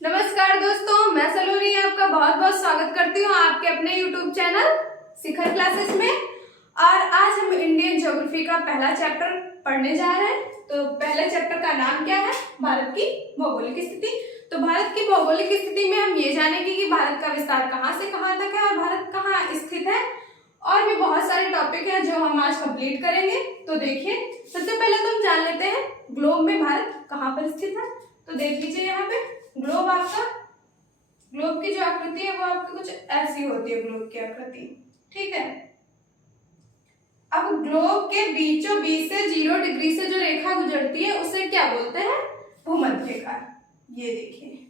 नमस्कार दोस्तों, मैं सलोनी आपका बहुत बहुत स्वागत करती हूँ आपके अपने YouTube चैनल शिखर क्लासेस में। और आज हम इंडियन ज्योग्राफी का पहला चैप्टर पढ़ने जा रहे हैं। तो पहले चैप्टर का नाम क्या है? भारत की भौगोलिक स्थिति। तो भारत की भौगोलिक स्थिति में हम ये जानेंगे कि भारत का विस्तार कहाँ से कहाँ तक है और भारत कहाँ स्थित है, और भी बहुत सारे टॉपिक हैं जो हम आज कंप्लीट करेंगे। तो देखिए, सबसे पहले तो हम जान लेते हैं ग्लोब में भारत कहाँ पर स्थित है। तो देख लीजिए यहाँ पे ग्लोब आपका, ग्लोब की जो आकृति है वो आपकी कुछ ऐसी होती है, ग्लोब की आकृति, ठीक है। अब ग्लोब के बीचों बीच से 0 डिग्री से जो रेखा गुजरती है उसे क्या बोलते हैं? भूमध्य रेखा। ये देखिए,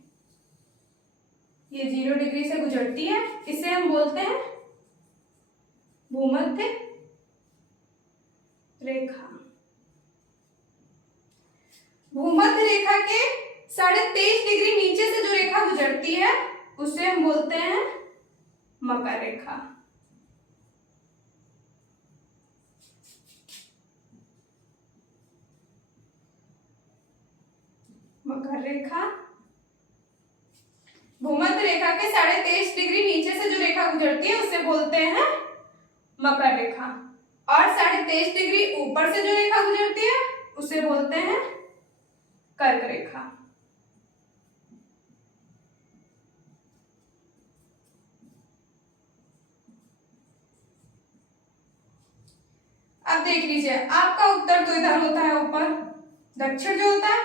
ये 0 डिग्री से गुजरती है, इसे हम बोलते हैं भूमध्य रेखा। भूमध्य रेखा के 23.5 डिग्री नीचे से जो रेखा गुजरती है उसे हम बोलते हैं मकर रेखा। मकर रेखा। भूमध्य रेखा के 23.5 डिग्री नीचे से जो रेखा गुजरती है उसे बोलते हैं मकर रेखा, और 23.5 डिग्री ऊपर से जो रेखा गुजरती है उसे बोलते हैं कर्क रेखा। अब देख लीजिए, आपका उत्तर तो इधर होता है ऊपर, दक्षिण जो होता है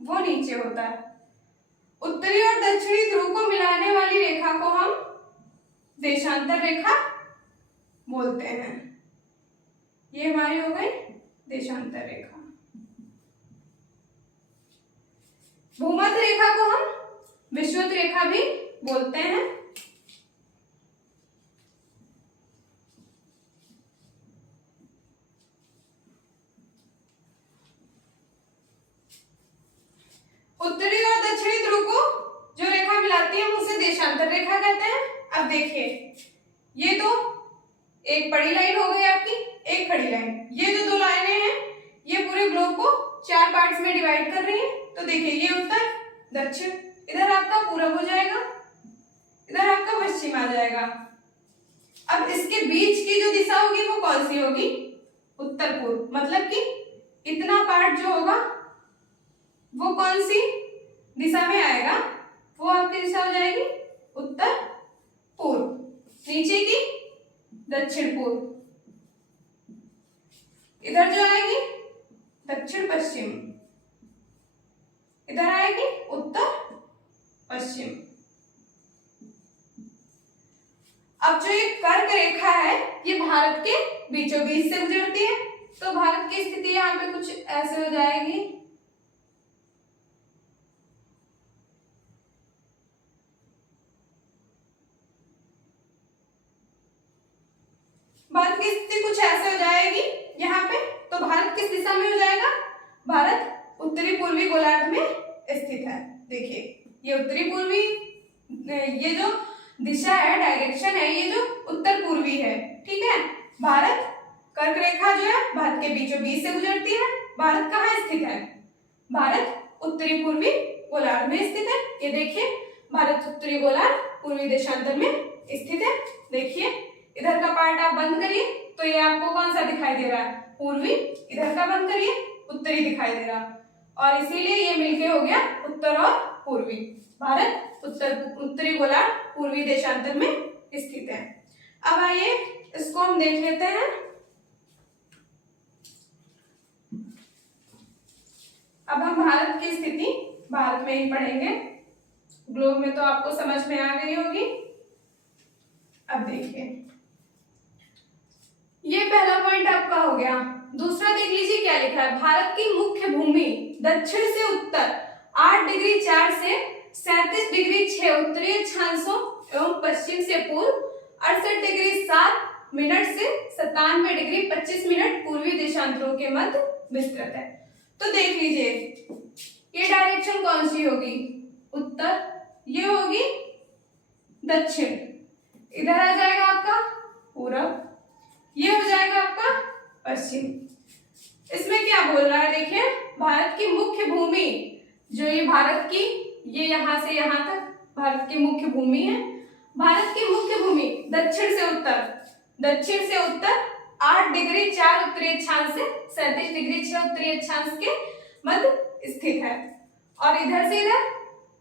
वो नीचे होता है। उत्तरी और दक्षिणी ध्रुव को मिलाने वाली रेखा को हम देशांतर रेखा बोलते हैं। ये हमारी हो गई देशांतर रेखा। भूमध्य रेखा को हम विषुवत रेखा भी बोलते हैं। उत्तरी और दक्षिणी ध्रुव को जो रेखा मिलाती है हम उसे देशांतर रेखा कहते हैं। अब देखिए, ये तो एक बड़ी लाइन हो गई आपकी, एक खड़ी लाइन। ये जो 2 लाइनें हैं ये पूरे ग्लोब को 4 पार्ट्स में डिवाइड कर रही है। तो देखिए, ये उत्तर दक्षिण, इधर आपका पूरब हो जाएगा, इधर आपका पश्चिम आ जाएगा। अब इसके बीच की जो दिशा होगी वो कौन सी होगी? उत्तर पूर्व। मतलब कि इतना पार्ट जो होगा वो कौन सी दिशा में आएगा? वो आपकी दिशा हो जाएगी उत्तर पूर्व। नीचे की दक्षिण पूर्व, इधर जो आएगी दक्षिण पश्चिम, इधर आएगी उत्तर पश्चिम। अब जो ये कर्क रेखा है ये भारत के बीचों बीच से गुजरती है। तो भारत की स्थिति यहाँ पे कुछ ऐसे हो जाएगी। भारत की स्थिति कुछ ऐसे हो जाएगी यहाँ पे। तो भारत किस दिशा में हो जाएगा? भारत उत्तरी पूर्वी गोलार्ध में स्थित है। देखिए, ये उत्तरी पूर्वी, ये जो दिशा है, डायरेक्शन है, ये जो उत्तर पूर्वी है, ठीक है। भारत, कर्क रेखा जो है भारत के बीचों बीच से गुजरती है। भारत कहाँ स्थित है? भारत उत्तरी पूर्वी गोलार्ध में स्थित है। ये देखिए, भारत उत्तरी गोलार्ध पूर्वी देशांतर में स्थित है। देखिए, इधर का पार्ट आप बंद करिए तो ये आपको कौन सा दिखाई दे रहा है? पूर्वी। इधर का बंद करिए, उत्तरी दिखाई दे रहा, और इसीलिए ये मिलके हो गया उत्तर और पूर्वी। भारत उत्तरी गोलार्ध पूर्वी देशांतर में स्थित है। अब आइए इसको हम देख लेते हैं। अब हम भारत की स्थिति भारत में ही पढ़ेंगे। ग्लोब में तो आपको समझ में आ गई होगी। अब देखिए, ये पहला पॉइंट आपका हो गया। दूसरा देख लीजिए क्या लिखा है। भारत की मुख्य भूमि दक्षिण से उत्तर 8 डिग्री 4 से 37 डिग्री 6 उत्तरी अक्षांशों एवं पश्चिम से पूर्व 68 डिग्री 7 मिनट से 97 डिग्री 25 मिनट पूर्वी देशांतरों के मध्य विस्तृत है। तो देख लीजिए, ये डायरेक्शन कौन सी होगी? उत्तर। ये होगी दक्षिण। इधर आ जाएगा आपका पूरब, ये हो जाएगा आपका पश्चिम। इसमें क्या बोल रहा है? देखिए, भारत की मुख्य भूमि जो ये भारत की ये यहाँ से यहाँ तक भारत की मुख्य भूमि है। भारत की मुख्य भूमि दक्षिण से उत्तर 8 डिग्री 4 उत्तरी अक्षांश से 37 डिग्री 6 उत्तरी अक्षांश के मध्य स्थित है। और इधर से इधर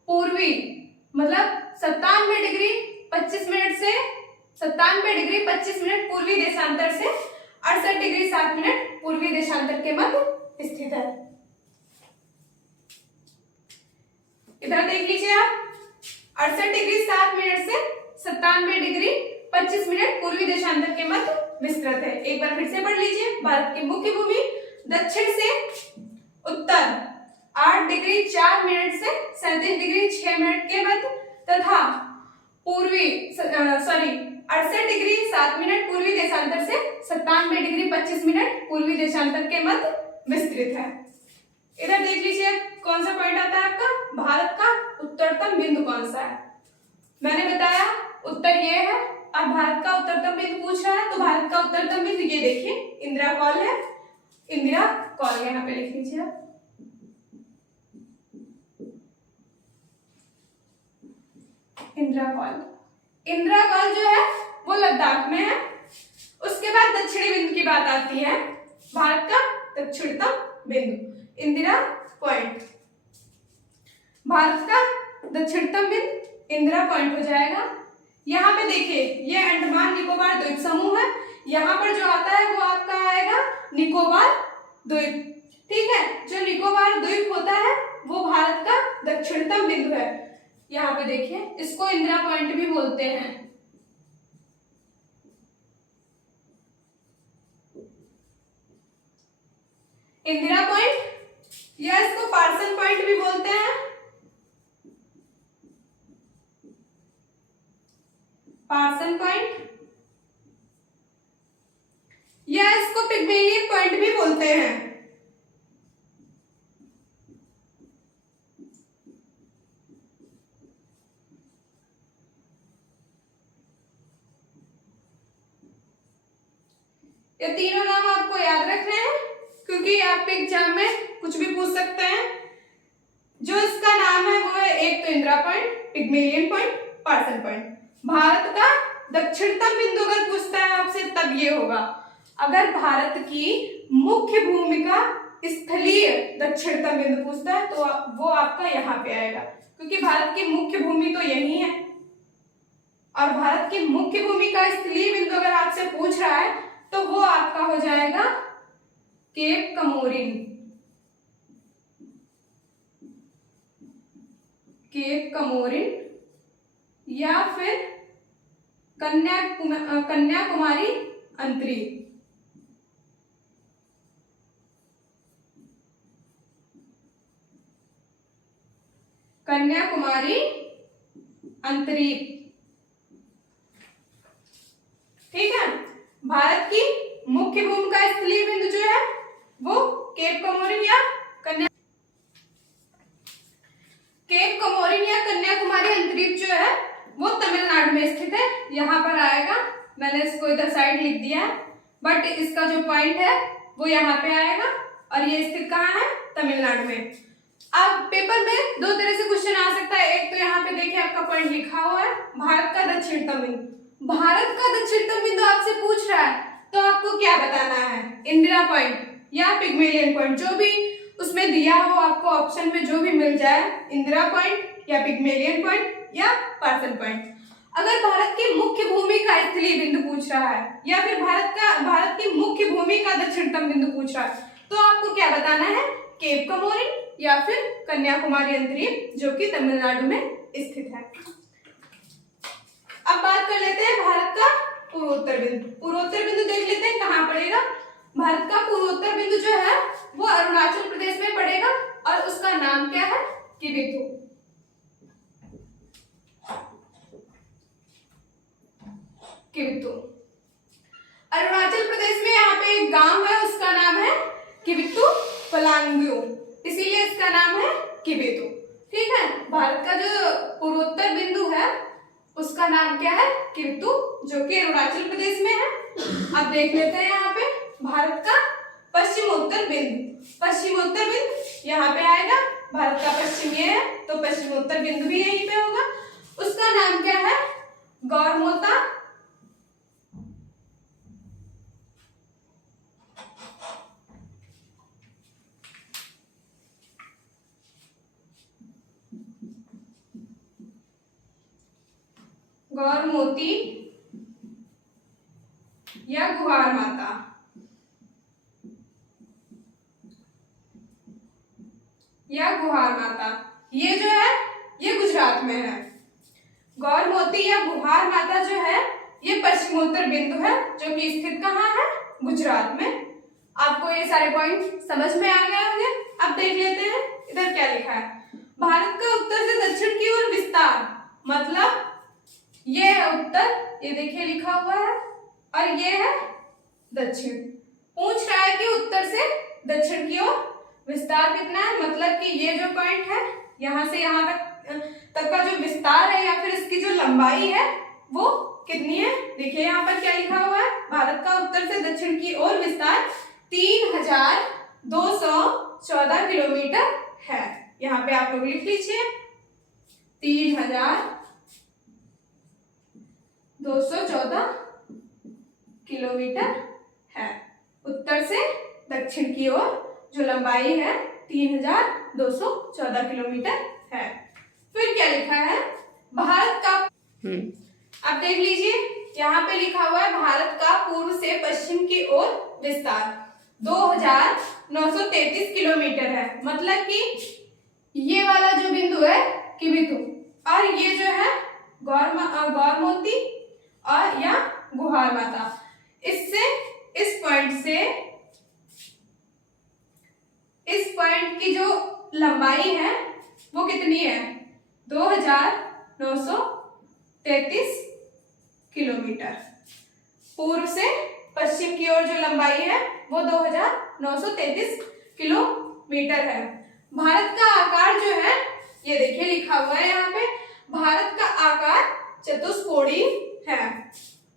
पूर्वी मतलब 97 डिग्री 25 मिनट से 97 डिग्री 25 मिनट पूर्वी देशांतर से 68 डिग्री 7 मिनट पूर्वी देशांतर के मध्य स्थित है। इधर देख लीजिए आप 68 डिग्री 7 मिनट से 97 डिग्री 25 मिनट पूर्वी देशांतर के मध्य विस्तृत है। एक बार फिर से पढ़ लीजिए। भारत की मुख्य भूमि दक्षिण से उत्तर 8 डिग्री 4 मिनट से 37 डिग्री 6 मिनट के मध्य तथा पूर्वी 68 डिग्री 7 मिनट पूर्वी देशांतर से 97 डिग्री 25 मिनट पूर्वी देशांतर के मध्य विस्तृत है। इधर देख लीजिए कौन सा पॉइंट आता है आपका, भारत का उत्तरतम बिंदु कौन सा है। मैंने बताया उत्तर ये है और भारत का उत्तरतम बिंदु पूछ रहा है, तो भारत का उत्तरतम बिंदु ये देखिए इंदिरा कॉल है। इंदिरा कॉल यहाँ पे लिख लीजिए आप। इंदिरा कॉल जो है वो लद्दाख में है। उसके बाद दक्षिणी बिंदु की बात आती है, भारत का दक्षिणतम बिंदु इंदिरा पॉइंट। भारत का दक्षिणतम बिंदु इंदिरा पॉइंट हो जाएगा। यहाँ पे देखिए ये अंडमान निकोबार द्वीप समूह है। यहाँ पर जो आता है वो आपका आएगा निकोबार द्वीप। ठीक है, जो निकोबार द्वीप होता है वो भारत का दक्षिणतम बिंदु है। यहाँ पे देखिए इसको इंदिरा पॉइंट भी बोलते हैं। इंदिरा पॉइंट या इसको पार्सन पॉइंट भी बोलते हैं। पार्सन पॉइंट या इसको पिग्मेलियन पॉइंट भी बोलते हैं। ये तीनों नाम आपको याद रखने हैं क्योंकि आपके एग्जाम में कुछ भी पूछ सकते हैं। जो इसका नाम है वो है एक तो Indira Point, Pygmalion Point, Parson Point. Bharat का दक्षिणतम बिंदु अगर पूछता है आपसे तब ये होगा। अगर भारत की मुख्य भूमि का स्थलीय दक्षिणतम बिंदु पूछता है तो वो आपका यहाँ पे आएगा क्योंकि भारत की मुख्य भूमि तो यही है। और भारत की मुख्य भूमि का स्थलीय बिंदु अगर आपसे पूछ रहा है तो वो आपका हो जाएगा केप कमोरिन। केप कमोरिन या फिर कन्याकुमारी अंतरीप। कन्याकुमारी अंतरीप। ठीक है, भारत की मुख्य भूमि का स्थलीय बिंदु जो है वो केप कमोरिन या कन्याकुमारी अंतरीप जो है वो तमिलनाडु में स्थित है। यहाँ पर आएगा, मैंने इसको इधर साइड लिख दिया है बट इसका जो पॉइंट है वो यहाँ पे आएगा और ये स्थित कहाँ है, तमिलनाडु में। अब पेपर में दो तरह से क्वेश्चन आ सकता है। एक तो यहाँ पे देखिए आपका पॉइंट लिखा हुआ है भारत का दक्षिणतम बिंदु। भारत का दक्षिणतम बिंदु आपसे पूछ रहा है तो आपको क्या बताना है, इंदिरा पॉइंट या पिग्मेलियन पॉइंट। जो भी उसमें दिया हो आपको ऑप्शन में जो भी मिल जाए, इंदिरा पॉइंट या पिग्मेलियन पॉइंट या पार्सन पॉइंट। अगर भारत की मुख्य भूमि का स्थलीय बिंदु पूछ रहा है या फिर भारत की मुख्य भूमि का दक्षिणतम बिंदु पूछ रहा है तो आपको क्या बताना है, केप कमोरिन या फिर कन्याकुमारी अंतरीप जो कि तमिलनाडु में स्थित है। अब बात कर लेते हैं भारत का पूर्वोत्तर बिंदु। पूर्वोत्तर बिंदु देख लेते हैं कहाँ पड़ेगा। भारत का पूर्वोत्तर बिंदु जो है वो अरुणाचल प्रदेश में पड़ेगा और उसका नाम क्या है, किबिथु। किबिथु अरुणाचल प्रदेश में यहाँ पे एक गांव है, उसका नाम है किबिथु पलांग्यू, इसीलिए इसका नाम है किबिथु। ठीक है, भारत का जो पूर्वोत्तर बिंदु है उसका नाम क्या है, किबिथु, जो कि अरुणाचल प्रदेश में है। अब देख लेते हैं यहाँ पे भारत का पश्चिमोत्तर बिंदु। पश्चिमोत्तर बिंदु यहाँ पे आएगा भारत का पश्चिम ये है, तो पश्चिमोत्तर बिंदु भी यहीं पे होगा। उसका नाम क्या है? गौरमोता। गौरमोती या गुहार माता। या गुहार माता, ये जो है ये गुजरात में है। गौरमोती या गुहार माता जो है ये पश्चिमोत्तर बिंदु है, जो कि स्थित कहाँ है? गुजरात में। आपको ये सारे पॉइंट समझ में आ गए होंगे। अब देख लेते हैं इधर क्या लिखा है। भारत का उत्तर से दक्षिण की ओर विस्तार, मतलब ये है उत्तर, ये देखिए लिखा हुआ है, और ये है दक्षिण। पूछ रहा है कि उत्तर से दक्षिण की ओर विस्तार कितना है, मतलब कि ये जो पॉइंट है यहां से यहां तक का जो विस्तार है या फिर इसकी जो लंबाई है वो कितनी है। देखिए यहाँ पर क्या लिखा हुआ है, भारत का उत्तर से दक्षिण की ओर विस्तार 3214 किलोमीटर है। यहाँ पे आप लोग लिख लीजिए 3214 किलोमीटर है। उत्तर से दक्षिण की ओर जो लंबाई है 3214 किलोमीटर है। फिर क्या लिखा है, भारत का अब देख लीजिए यहाँ पे लिखा हुआ है भारत का पूर्व से पश्चिम की ओर विस्तार 2933 किलोमीटर है, मतलब कि ये वाला जो बिंदु है किबिथु, और ये जो है गौरमोती और या गुहार माता, इससे इस पॉइंट की जो लंबाई है वो कितनी है? 2933 किलोमीटर। पूर्व से पश्चिम की ओर जो लंबाई है वो 2933 किलोमीटर है। भारत का आकार जो है ये देखिए लिखा हुआ है यहाँ पे, भारत का आकार चतुष्कोणीय है।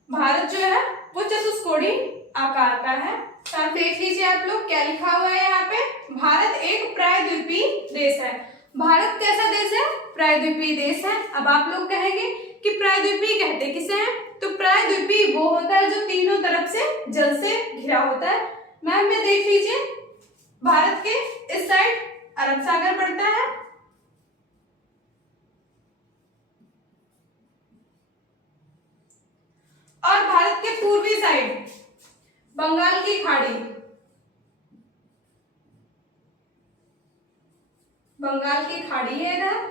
भारत जो है वो चतुष्कोणीय आकार का है। साथ देख लीजिए आप लोग क्या लिखा हुआ है यहाँ पे, भारत एक प्रायद्वीपीय देश है। भारत कैसा देश है? प्रायद्वीपीय देश है। अब आप लोग कहेंगे कि प्रायद्वीपीय कहते किसे हैं? तो प्रायद्वीपीय वो होता है जो तीनों तरफ से जल से घिरा होता है। मैप में देख लीजिए, भारत के इस साइड अरब सागर पड़ता है, और भारत के पूर्वी साइड बंगाल की खाड़ी, बंगाल की खाड़ी है इधर।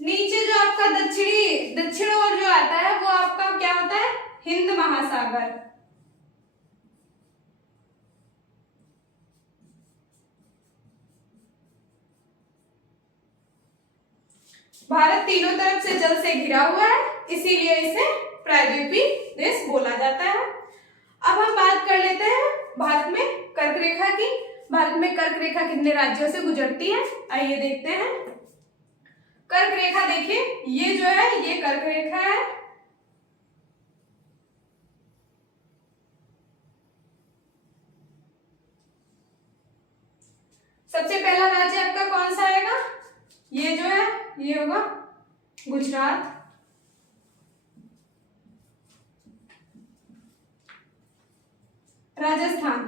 नीचे जो आपका दक्षिण ओर जो आता है वो आपका क्या होता है? हिंद महासागर। भारत तीनों तरफ से जल से घिरा हुआ है, इसीलिए इसे प्रायद्वीपीय देश बोला जाता है। अब हम बात कर लेते हैं भारत में कर्क रेखा की। भारत में कर्क रेखा कितने राज्यों से गुजरती है, आइए देखते हैं। कर्क रेखा देखिए, ये जो है ये कर्क रेखा है। सबसे पहला राज्य आपका कौन सा आएगा? ये जो है ये होगा गुजरात। राजस्थान,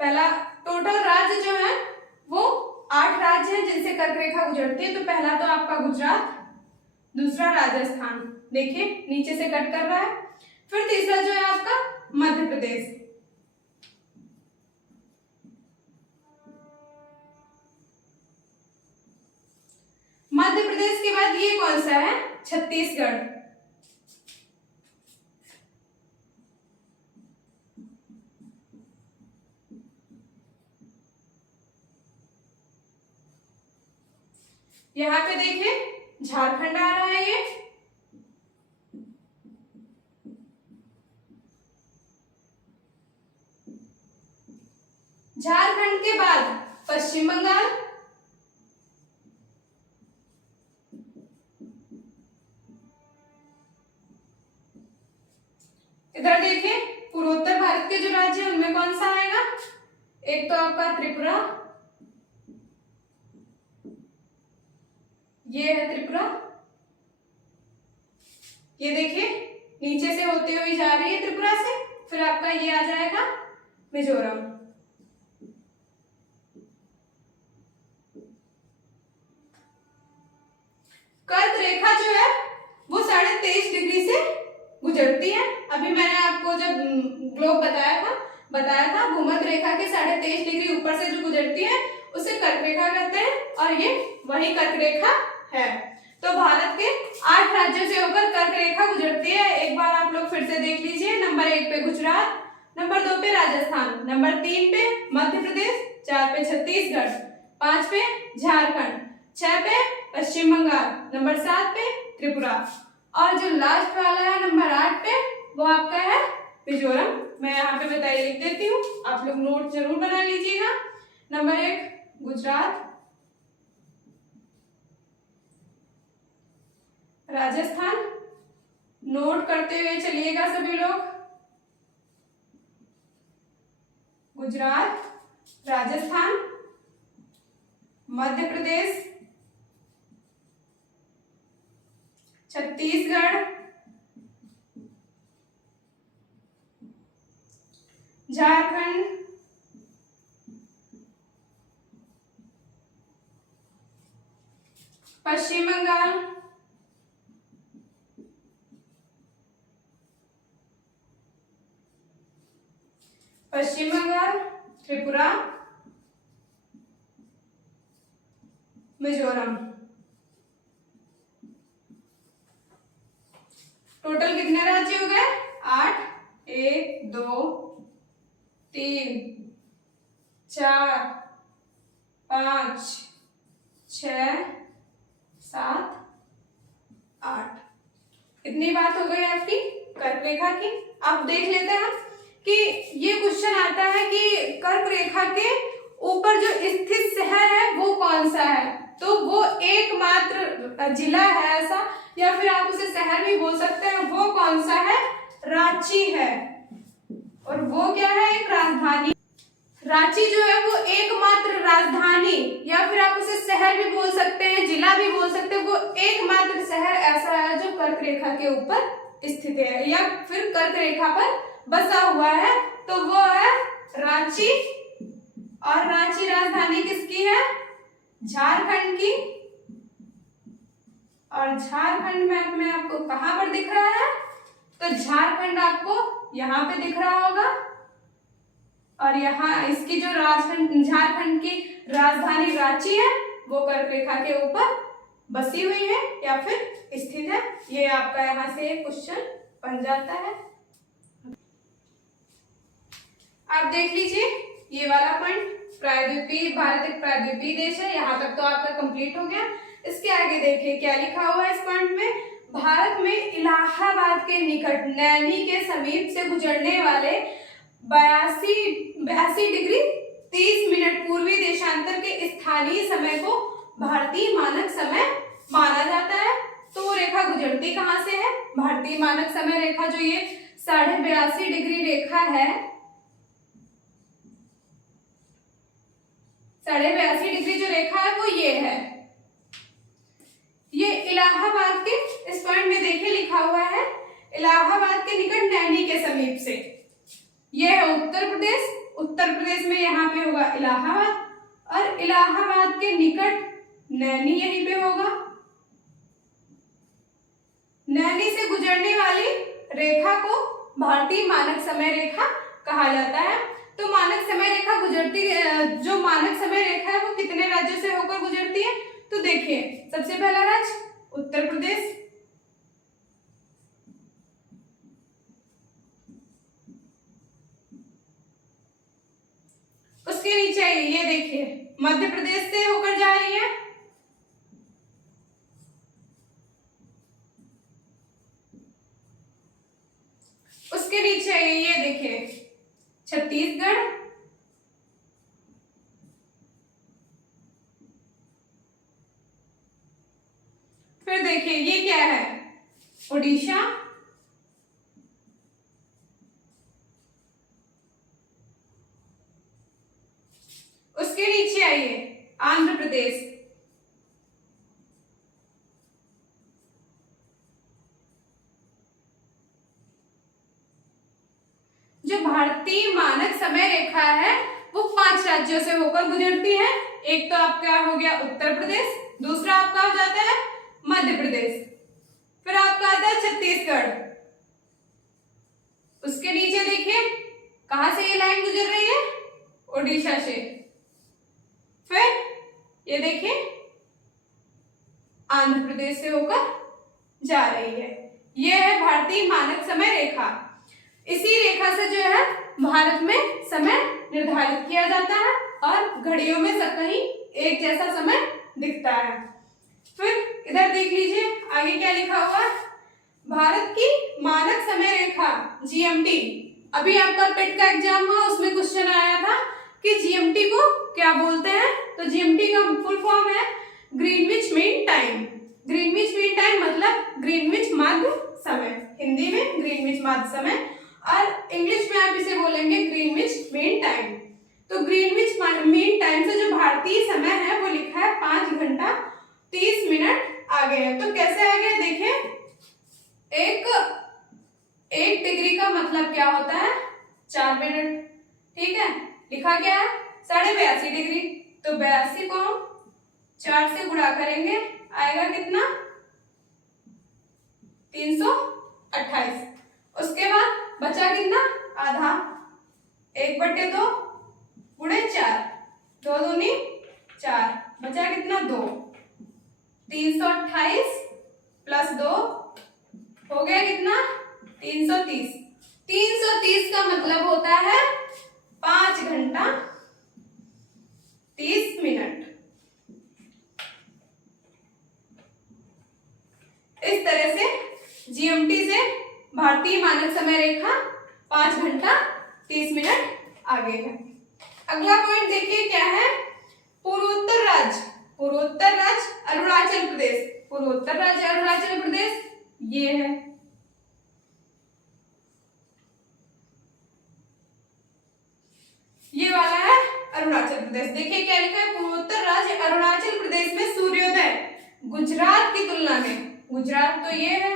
पहला टोटल राज्य जो है वो 8 राज्य हैं जिनसे कर्क रेखा गुजरती है। तो पहला तो आपका गुजरात, दूसरा राजस्थान, देखिए नीचे से कट कर रहा है। फिर तीसरा जो है आपका मध्य प्रदेश, मध्य प्रदेश के बाद ये कौन सा है? छत्तीसगढ़। यहाँ पे देखिए झारखंड आ रहा है ये, झारखंड के बाद पश्चिम बंगाल, इधर देखें, पूर्वोत्तर भारत के जो राज्य हैं उनमें कौन सा आएगा? एक तो आपका त्रिपुरा, ये है त्रिपुरा, ये देखिए नीचे से होते हुए जा रही है त्रिपुरा से, फिर आपका ये आ जाएगा मिजोरम। कर्क रेखा जो है वो 23.5 डिग्री से गुजरती है। अभी मैंने आपको जब ग्लोब बताया था भूमध्य रेखा के 23.5 डिग्री ऊपर से जो गुजरती है उसे कर्क रेखा कहते हैं, और ये वही कर्क रेखा है। तो भारत के 8 राज्यों से होकर कर्क रेखा गुजरती है। एक बार आप लोग फिर से देख लीजिए। नंबर 1 पे गुजरात, नंबर 2 पे राजस्थान, नंबर 3 पे मध्य प्रदेश, 4 पे छत्तीसगढ़, 5 पे झारखंड, 6 पे पश्चिम बंगाल, नंबर 7 पे त्रिपुरा, और जो लास्ट वाला है नंबर 8 पे वो आपका है मिजोरम। मैं यहाँ पे बताइए लिख देती हूँ, आप लोग नोट जरूर बना लीजिएगा। नंबर 1 गुजरात, राजस्थान, नोट करते हुए चलिएगा सभी लोग। गुजरात, राजस्थान, मध्य प्रदेश, छत्तीसगढ़, झारखंड, पश्चिम बंगाल, त्रिपुरा, मिजोरम। टोटल कितने राज्य हो गए? 8। 1 2 3 4 5 6 7 8। इतनी बात हो गई आपकी कर्क रेखा की। अब देख लेते हैं कि ये क्वेश्चन आता है कि कर्क रेखा के ऊपर जो स्थित शहर है वो कौन सा है। तो वो एकमात्र जिला है ऐसा, या फिर आप उसे शहर भी बोल सकते हैं। वो कौन सा है? रांची है। और वो क्या है? एक राजधानी। रांची जो है वो एकमात्र राजधानी, या फिर आप उसे शहर भी बोल सकते हैं, जिला भी बोल सकते हैं। वो एकमात्र शहर ऐसा है जो कर्क रेखा के ऊपर स्थित है या फिर कर्क रेखा पर बसा हुआ है, तो वो है रांची। और रांची राजधानी किसकी है? झारखंड की। और झारखंड मैप में आपको कहां पर दिख रहा है? तो झारखंड आपको यहाँ पे दिख रहा होगा, और यहाँ इसकी जो झारखंड की राजधानी रांची है वो कर्क रेखा के ऊपर बसी हुई है या फिर स्थित है। ये आपका यहाँ से क्वेश्चन बन जाता है। आप देख लीजिए ये वाला पॉइंट, प्रायद्वीपीय भारत एक प्रायद्वीपीय देश है। यहाँ तक तो आपका कंप्लीट हो गया। इसके आगे देखिए क्या लिखा हुआ है इस पॉइंट में। भारत में इलाहाबाद के निकट नैनी के समीप से गुजरने वाले 82 डिग्री 30 मिनट पूर्वी देशांतर के स्थानीय समय को भारतीय मानक समय माना जाता है। तो वो रेखा गुजरती कहाँ से है? भारतीय मानक समय रेखा जो ये 82.5 डिग्री रेखा है, 82.5 डिग्री जो रेखा है वो ये है। ये इलाहाबाद के इस पॉइंट में देखिए लिखा हुआ है इलाहाबाद के निकट नैनी के समीप से। ये है उत्तर प्रदेश। उत्तर प्रदेश में यहाँ पे होगा इलाहाबाद, और इलाहाबाद के निकट नैनी यहीं पे होगा। नैनी से गुजरने वाली रेखा को भारतीय मानक समय रेखा कहा जाता है। तो मानक समय रेखा गुजरती, जो मानक समय रेखा है वो कितने राज्यों से होकर गुजरती है? तो देखिए सबसे पहला राज्य उत्तर प्रदेश, उसके नीचे ये देखिए मध्य प्रदेश से होकर जा रही है, उसके नीचे ये देखिए छत्तीसगढ़, फिर देखिए ये क्या है? उड़ीसा, प्रदेश। जो भारतीय मानक समय रेखा है वो 5 राज्यों से होकर गुजरती है। एक तो आपका हो गया उत्तर प्रदेश, दूसरा आपका हो जाता है मध्य प्रदेश, फिर आपका आता है छत्तीसगढ़। उसके नीचे देखिए कहां से ये लाइन गुजर रही है, ओडिशा से। फिर ये देखिए आंध्र प्रदेश से होकर जा रही है। यह है भारतीय मानक समय रेखा। इसी रेखा से जो है भारत में समय निर्धारित किया जाता है और घड़ियों में सब कहीं एक जैसा समय दिखता है। फिर इधर देख लीजिए आगे क्या लिखा हुआ है, भारत की मानक समय रेखा जीएमटी। अभी आपका पेट का एग्जाम हुआ, उसमें क्वेश्चन आया था कि जीएमटी को क्या बोलते हैं। तो जीएमटी का फुल फॉर्म है Greenwich mean time. Greenwich mean time मतलब ग्रीनविच मध्य समय, हिंदी में ग्रीनविच मध्य समय, और इंग्लिश में आप इसे बोलेंगे ग्रीनविच मीन टाइम। तो ग्रीनविच मीन टाइम से जो भारतीय समय है वो लिखा है 5 घंटा 30 मिनट आगे है। तो कैसे आगे है देखिए, एक डिग्री का मतलब क्या होता है 4 मिनट, ठीक है। लिखा क्या है 82.5 डिग्री, तो 82 को 4 से गुणा करेंगे आएगा कितना 328। उसके बाद बचा कितना आधा, 1/2 गुणे 4, 2 दूनी 4, बचा कितना 2, 328 प्लस 2 हो गया कितना 330। 330 का मतलब होता है 5 घंटा 30 मिनट। इस तरह से जीएमटी से भारतीय मानक समय रेखा 5 घंटा 30 मिनट आगे है। अगला पॉइंट देखिए क्या है, पूर्वोत्तर राज्य। पूर्वोत्तर राज्य अरुणाचल प्रदेश। पूर्वोत्तर राज्य अरुणाचल प्रदेश ये है। ये वाला है अरुणाचल प्रदेश। देखिए क्या लिखा है, पूर्वोत्तर राज्य अरुणाचल प्रदेश में सूर्योदय गुजरात की तुलना में, गुजरात तो ये है,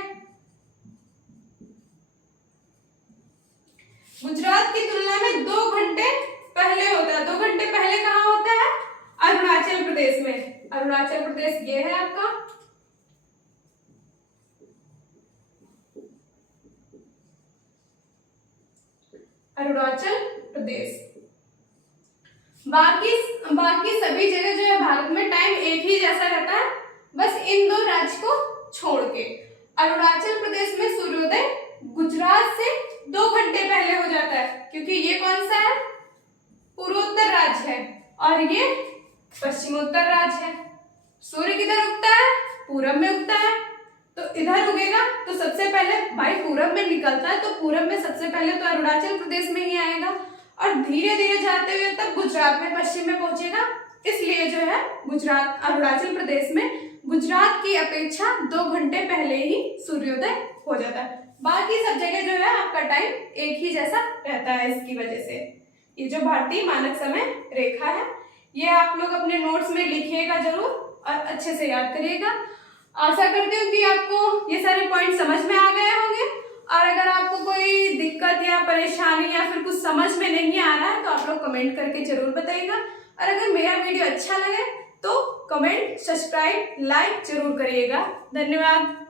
गुजरात की तुलना में 2 घंटे पहले होता है। 2 घंटे पहले कहाँ होता है, अरुणाचल प्रदेश में। अरुणाचल प्रदेश ये है आपका। अरुणाचल प्रदेश। बाकी सभी जगह जो है भारत में टाइम एक ही जैसा रहता है, बस इन 2 राज्य को छोड़ के। अरुणाचल प्रदेश में सूर्योदय गुजरात से 2 घंटे पहले हो जाता है, क्योंकि ये कौन सा है, पूर्वोत्तर राज्य है और ये पश्चिमोत्तर राज्य है। सूर्य किधर उगता है, पूरब में उगता है, तो इधर उगेगा तो सबसे पहले भाई पूरब में निकलता है, तो पूरब में सबसे पहले तो अरुणाचल प्रदेश में ही आएगा और धीरे धीरे जाते हुए तब गुजरात में पश्चिम में पहुंचेगा। इसलिए जो है गुजरात अरुणाचल प्रदेश में गुजरात की अपेक्षा 2 घंटे पहले ही सूर्योदय हो जाता है। बाकी सब जगह जो है आपका टाइम एक ही जैसा रहता है। इसकी वजह से ये जो भारतीय मानक समय रेखा है ये आप लोग अपने नोट्स में लिखिएगा जरूर और अच्छे से याद करिएगा। आशा करती हूँ कि आपको ये सारे पॉइंट समझ में आ गए होंगे, और अगर आपको कोई दिक्कत या परेशानी या फिर कुछ समझ में नहीं आ रहा है तो आप लोग कमेंट करके जरूर बताइएगा। और अगर मेरा वीडियो अच्छा लगे तो कमेंट, सब्सक्राइब, लाइक जरूर करिएगा। धन्यवाद।